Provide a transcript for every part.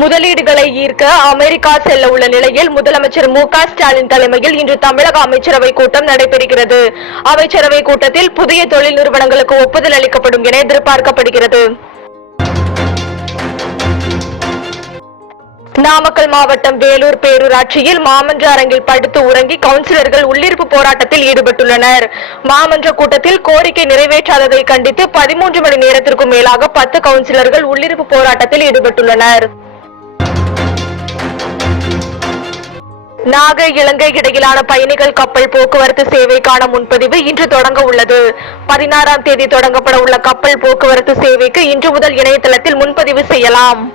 முதலீடுகளை ஈர்க்க அமெரிக்கா செல்ல உள்ள நிலையில் முதலமைச்சர் மு க ஸ்டாலின் தலைமையில் இன்று தமிழக அமைச்சரவை கூட்டம் நடைபெறுகிறது. அமைச்சரவை கூட்டத்தில் புதிய தொழில் நிறுவனங்களுக்கு ஒப்புதல் அளிக்கப்படும் என எதிர்பார்க்கப்படுகிறது. நாமக்கல் மாவட்டம் வேலூர் பேரூராட்சியில் மாமன்ற அரங்கில் படுத்து உறங்கி கவுன்சிலர்கள் உள்ளிருப்பு போராட்டத்தில் ஈடுபட்டுள்ளனர். மாமன்ற கூட்டத்தில் கோரிக்கை நிறைவேற்றாததை கண்டித்து பதிமூன்று மணி நேரத்திற்கும் மேலாக பத்து கவுன்சிலர்கள் உள்ளிருப்பு போராட்டத்தில் ஈடுபட்டுள்ளனர். நாகை இலங்கை இடையிலான பயணிகள் கப்பல் போக்குவரத்து சேவைக்கான முன்பதிவு இன்று தொடங்க உள்ளது. பதினாறாம் தேதி தொடங்கப்பட உள்ள கப்பல் போக்குவரத்து சேவைக்கு இன்று முதல் இணையதளத்தில் முன்பதிவு செய்யலாம்.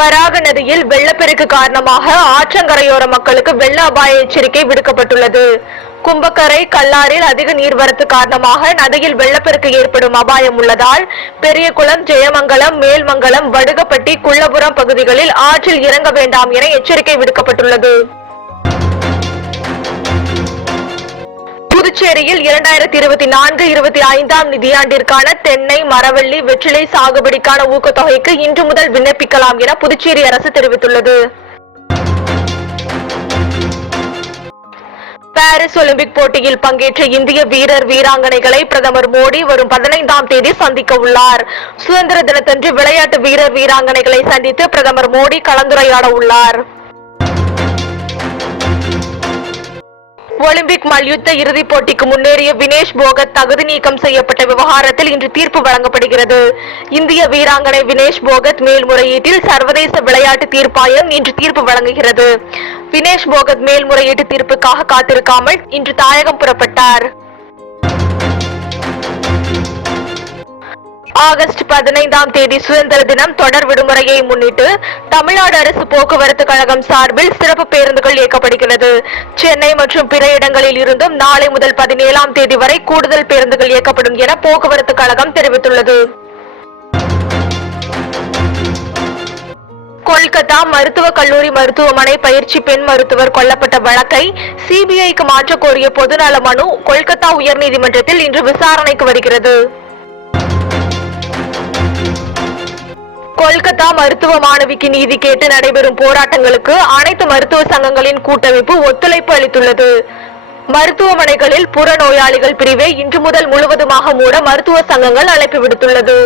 வராக நதியில் வெள்ளப்பெருக்கு காரணமாக ஆற்றங்கரையோர மக்களுக்கு வெள்ள அபாய எச்சரிக்கை விடுக்கப்பட்டுள்ளது. கும்பக்கரை கல்லாரில் அதிக நீர்வரத்து காரணமாக நதியில் வெள்ளப்பெருக்கு ஏற்படும் அபாயம் உள்ளதால் பெரியகுளம் ஜெயமங்கலம் மேல்மங்கலம் வடுகப்பட்டி குள்ளபுரம் பகுதிகளில் ஆற்றில் இறங்க வேண்டாம் என எச்சரிக்கை விடுக்கப்பட்டுள்ளது. புதுச்சேரியில் இரண்டாயிரத்தி இருபத்தி நான்கு இருபத்தி ஐந்தாம் நிதியாண்டிற்கான தென்னை மரவள்ளி வெற்றிலை சாகுபடிக்கான ஊக்கத்தொகைக்கு இன்று முதல் விண்ணப்பிக்கலாம் என புதுச்சேரி அரசு தெரிவித்துள்ளது. பாரிஸ் ஒலிம்பிக் போட்டியில் பங்கேற்ற இந்திய வீரர் வீராங்கனைகளை பிரதமர் மோடி வரும் பதினைந்தாம் தேதி சந்திக்க உள்ளார். சுதந்திர தினத்தன்று விளையாட்டு வீரர் வீராங்கனைகளை சந்தித்து பிரதமர் மோடி கலந்துரையாட உள்ளார். ஒலிம்பிக் மல்யுத்த இறுதிப் போட்டிக்கு முன்னேறிய வினேஷ் போகத் தகுதி நீக்கம் செய்யப்பட்ட விவகாரத்தில் இன்று தீர்ப்பு வழங்கப்படுகிறது. இந்திய வீராங்கனை வினேஷ் போகத் மேல்முறையீட்டில் சர்வதேச விளையாட்டு தீர்ப்பாயம் இன்று தீர்ப்பு வழங்குகிறது. வினேஷ் போகத் மேல்முறையீட்டு தீர்ப்புக்காக காத்திருக்காமல் இன்று தாயகம் புறப்பட்டார். ஆகஸ்ட் பதினைந்தாம் தேதி சுதந்திர தினம் தொடர் விடுமுறையை முன்னிட்டு தமிழ்நாடு அரசு போக்குவரத்து கழகம் சார்பில் சிறப்பு பேருந்துகள் இயக்கப்படுகிறது. சென்னை மற்றும் பிற இடங்களில் இருந்தும் நாளை முதல் பதினேழாம் தேதி வரை கூடுதல் பேருந்துகள் இயக்கப்படும் என போக்குவரத்து கழகம் தெரிவித்துள்ளது. கொல்கத்தா மருத்துவக் கல்லூரி மருத்துவமனை பயிற்சி பெண் மருத்துவர் கொல்லப்பட்ட வழக்கை சிபிஐக்கு மாற்றக் கோரிய பொதுநல மனு கொல்கத்தா உயர்நீதிமன்றத்தில் இன்று விசாரணைக்கு வருகிறது. கொல்கத்தா மருத்துவ மாணவிக்கு நீதி கேட்டு நடைபெறும் போராட்டங்களுக்கு அனைத்து மருத்துவ சங்கங்களின் கூட்டமைப்பு ஒத்துழைப்பு அளித்துள்ளது. மருத்துவமனைகளில் புறநோயாளிகள் பிரிவை இன்று முதல் முழுவதுமாக மூட மருத்துவ சங்கங்கள் அழைப்பு விடுத்துள்ளது.